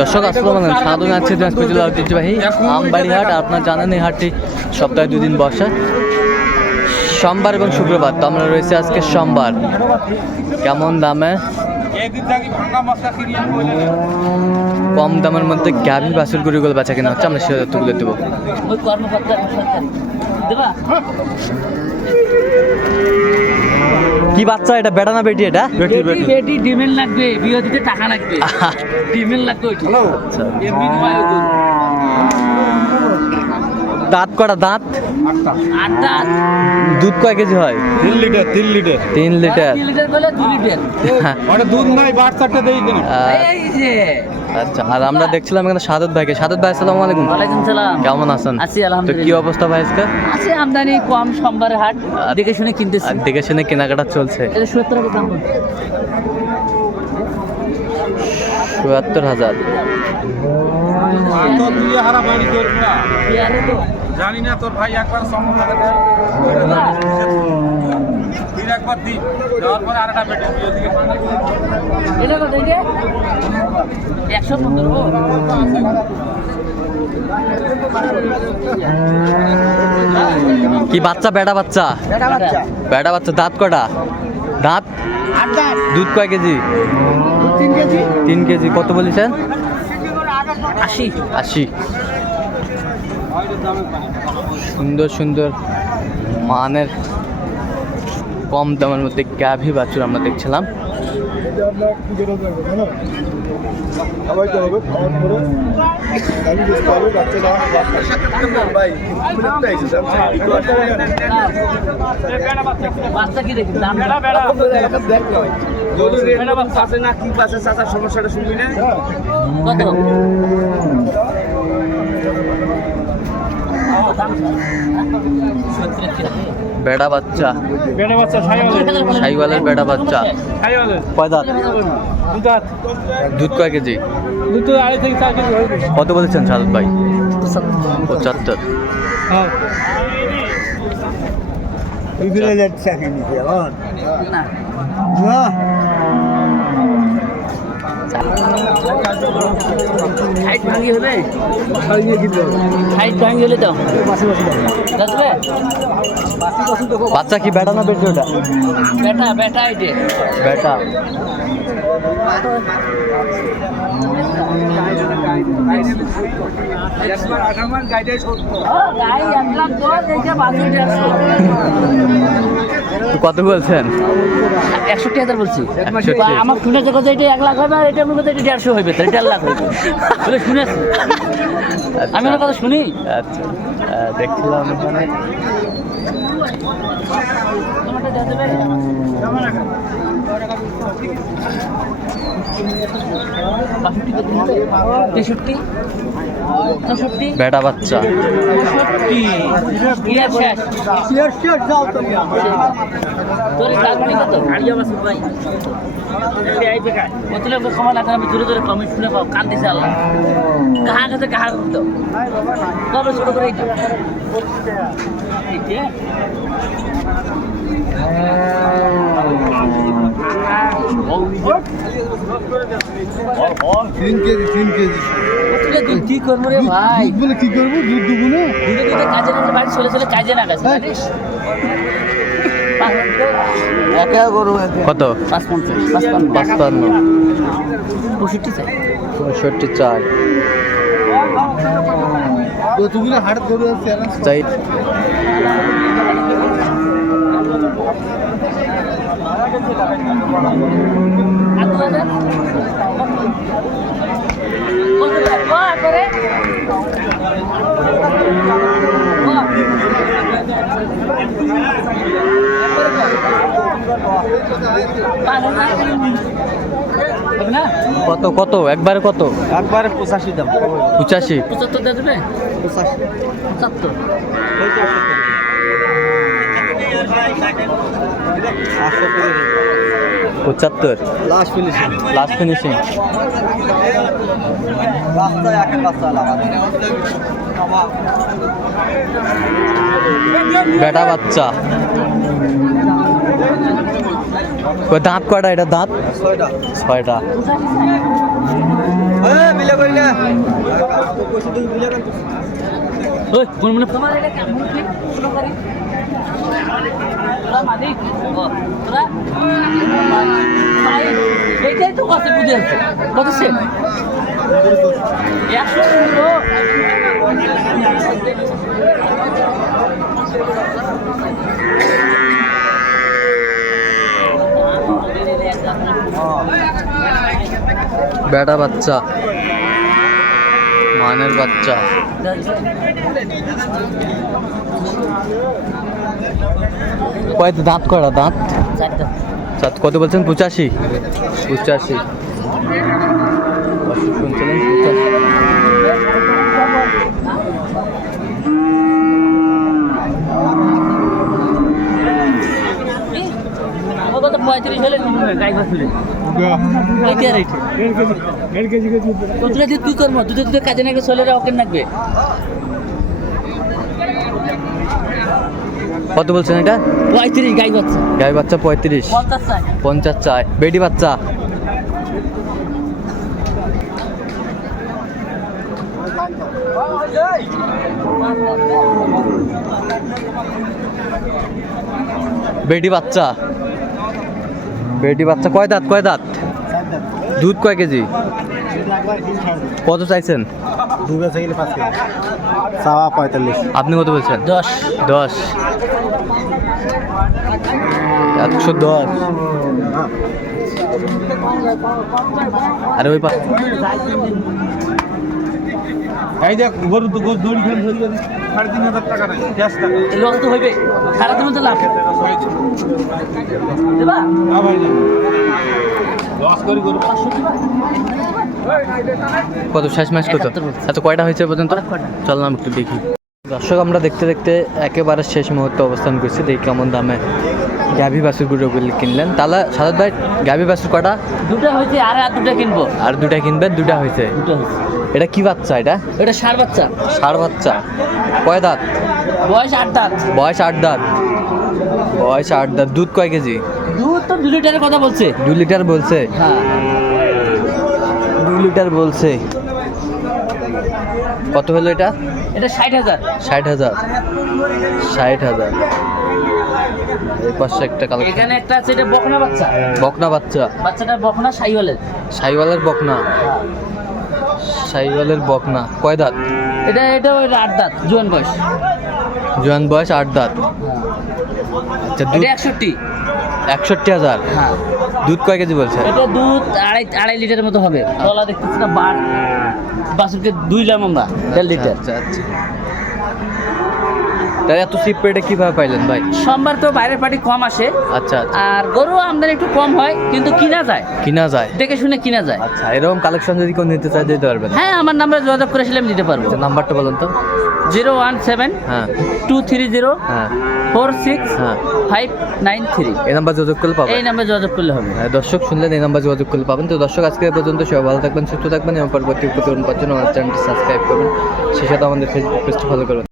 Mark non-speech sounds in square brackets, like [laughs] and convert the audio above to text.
দর্শক সাধন আছে দিনাজপুর জেলার ঐতিহ্যবাহী আমবাড়ি হাট আপনার জানেন এই হাটটি সপ্তাহে দুদিন বসে। সোমবার এবং শুক্রবার, তো আমরা রয়েছে আজকে সোমবার। কেমন দামে? কম দামের মধ্যে গাভী বাছুর গরুগুলো বেচা কিনা হচ্ছে, আমরা দেবো কর্মকর্তা দেবা। কি বাচ্চা এটা? বেটা না বেটি এটা? বেটি বেটি বেটি। ডিমেল লাগবে বিয়ে দিতে টাকা লাগবে। [laughs] ডিমেল লাগবে আচ্ছা। এমনি দাঁত কটা? দাঁত? আট দুধ কয় কেজি হয়? তিন লিটার তিন লিটার। তিন লিটার তিন লিটার। বলে লিটার। [laughs] ওটা দুধ নাই বাচ্চাটা দেই কেন। এই যে। আচ্ছা আর আমরা দেখছিলাম এখানে সাদত ভাইকে। সাদত ভাই আসসালামু আলাইকুম। ওয়ালাইকুম সালাম। কেমন আছেন? আছি তো কি অবস্থা ভাই আজকে? আছে আমদানি কম সোমবারে হাট। দেখে শুনে কিনতেছি। দেখে শুনে কেনাকাটা চলছে। এটা সত্তর টাকা দাম। চুয়াত্তর হাজার। জানি না তোর ভাই একবার সম্মান একবার দিন। যাওয়ার পরে এটা কত এটা একশো পনেরো কি বাচ্চা বেটা বাচ্চা? বেটা বাচ্চা। দাঁত কটা? দাঁত? দুধ কয় কেজি। তিন কেজি। কত বলেছেন? আশি। আশি। সুন্দর সুন্দর। মানের কম দামের মধ্যে গাভী বাছুর আমরা দেখছিলাম। সমস্যাটা শুনবি না? বেড়া বাচ্চা। বেড়া বাচ্চা সাইওয়ালের। বেড়া বাচ্চা। কয় দাঁত? দুধ কয় কেজি? দুধ আড়াই থেকে চার কেজি কত বলেছেন সাদত ভাই? পঁচাত্তর। হ্যাঁ। না। হাইট ভাঙি হলে? হবে। হাইট ভাঙি হলে বুঝবে বাচ্চা কি বেটা না বেটি ওটা? বেটা বেটা আইটে বেটা। তো কত বলছেন একষট্টি হাজার বলছি। আমার শুনে যে কথা এটা এক লাখ হবে এটা আমার কথা এটা দেড়শো হইবে, তাহলে দেড় লাখ হইবে। বলে শুনেছি। আমি ওনার কথা শুনি। আচ্ছা দেখছিলাম এখানে তেষট্টি বেটা বাচ্চা। আমি দূরে দূরে কমে শুনে পাও কান দিছে কাহা কাছে কাহা করতো কবে ছোট করে এইটা? এইটা? তিন কেজি তিন কেজি কি করব রে ভাই বলে কি করব দুধ কাজে না বাড়ি চলে চলে কাজে না জানিস একা করব কত? পাঁচ পঞ্চাশ পাঁচ পঞ্চাশ পাঁচপান্ন পঁয়ষট্টি চাই পঁয়ষট্টি চার। না হাট ধরে আছে? চাই। কত? কত? কত একবারে কত? একবারে পঁচাশি দাম। পঁচাশি? পঁচাত্তর দেবে? পঁচাশি। পঁচাত্তর। পঁচাত্তর। লাস্ট ফিনিশিং লাস্ট ফিনিশিং বেটা বাচ্চা। দাঁত কটা এটা দাঁত? ছয়টা। ছয়টা। ওই মনে মনে? তোমার এটা কেমন কি? ছোট করি। তোরা মালিক তোরা এইটাই তো কথা বুঝে আছে কত সে একশো বেটা বাচ্চা। মানের বাচ্চা। কয় দাঁত? করা দাঁত? কত বলছেন? পঁচাশি? পঁচাশি। দর্শক শুনছিলেন পঁচাশি আমার কত পঁয়ত্রিশ হলে গাই বাছুরে এইটা আর এইটা তুই কর্ম দুটো দুটো কাজে নাকি চলে ওকে নাকবে। কত বলছেন এটা? পঁয়ত্রিশ গাই বাচ্চা। গাই বাচ্চা পঁয়ত্রিশ। পঞ্চাশ চাই। চায় বেটি বাচ্চা। বেটি বাচ্চা। বেটি বাচ্চা কয় দাঁত কয় দাঁত? দুধ কয় কেজি? কত চাইছেন? সাওয়া পঁয়তাল্লিশ। আপনি কত বলছেন? দশ। দশ। একশো দশ। আরে ওই পা এই দেখ গরু তো গরু দড়ি খেলে ধরি ধরি সাড়ে তিন হাজার টাকা নেই ক্যাশ টাকা। লস তো হইবে সারাদিন মধ্যে লাভ দেবা? হ্যাঁ ভাই লস করি গরু। কত শেষ ম্যাচ কত? এত আচ্ছা কয়টা হয়েছে পর্যন্ত? চল না একটু দেখি। দর্শক আমরা দেখতে দেখতে একেবারে শেষ মুহূর্তে অবস্থান করছি। দেখি কেমন দামে গাভি বাসুর গুঁড়োগুলি কিনলেন। তাহলে সাদত ভাই গাভি বাসুর কটা দুটা হয়েছে আর আর দুটা কিনবো। আর দুটা কিনবেন দুটা হয়েছে। দুটা হয়েছে। এটা কি বাচ্চা এটা? এটা সার বাচ্চা। ষাড় বাচ্চা। কয় দাঁত? বয়স আট দাঁত। বয়স আট দাঁত। বয়স আট দাঁত। দুধ কয় কেজি? দুধ তো দু লিটারের কথা বলছে। দু লিটার বলছে? হ্যাঁ। দু লিটার বলছে। কত হলো এটা? এটা ষাট হাজার। ষাট হাজার। ষাট হাজার। এই পাশে একটা কালেকশন এখানে একটা আছে এটা বকনা বাচ্চা। বকনা বাচ্চা। বাচ্চাটা বকনা সাইওয়ালের। সাইওয়ালের বকনা। সাইওয়ালের বকনা। কয় দাঁত? এটা এটা ওই আট দাঁত জোয়ান বয়স। জোয়ান বয়স আট দাঁত। আচ্ছা দুধ একষট্টি। একষট্টি হাজার? হ্যাঁ। দুধ কয় কেজি বলছে? এটা দুধ আড়াই আড়াই লিটারের মতো হবে। তলা দেখতেছি না বার বাসুরকে দুই লাম আমরা দেড় লিটার। আচ্ছা আচ্ছা। তাই এত চিপ রেটে কীভাবে পাইলেন ভাই? সোমবার তো বাইরের পার্টি কম আসে। আচ্ছা আচ্ছা। আর গরু আমদানি একটু কম হয় কিন্তু কিনা যায়। কিনা যায়। দেখে শুনে কিনা যায়। আচ্ছা এরকম কালেকশন যদি কেউ নিতে চায় দিতে পারবেন। হ্যাঁ আমার নাম্বারে যোগাযোগ করেছিলাম দিতে পারব। আচ্ছা নাম্বারটা বলুন তো। জিরো ওয়ান সেভেন হ্যাঁ। টু থ্রি জিরো হ্যাঁ। ফোর সিক্স হ্যাঁ। Five nine three. এই নাম্বার যোগাযোগ করলে পাবেন। এই নাম্বারে যোগাযোগ করলে হবে। হ্যাঁ, দর্শক শুনলেন এই নাম্বার যোগাযোগ করলে পাবেন। তো দর্শক আজকে পর্যন্ত সবাই ভালো থাকবেন সুস্থ থাকবেন এবং পরবর্তী প্রতিবেদন পাওয়ার জন্য আমার চ্যানেলটি সাবস্ক্রাইব করবেন। সেই সাথে আমাদের ফেসবুক পেজটি ফলো করবেন।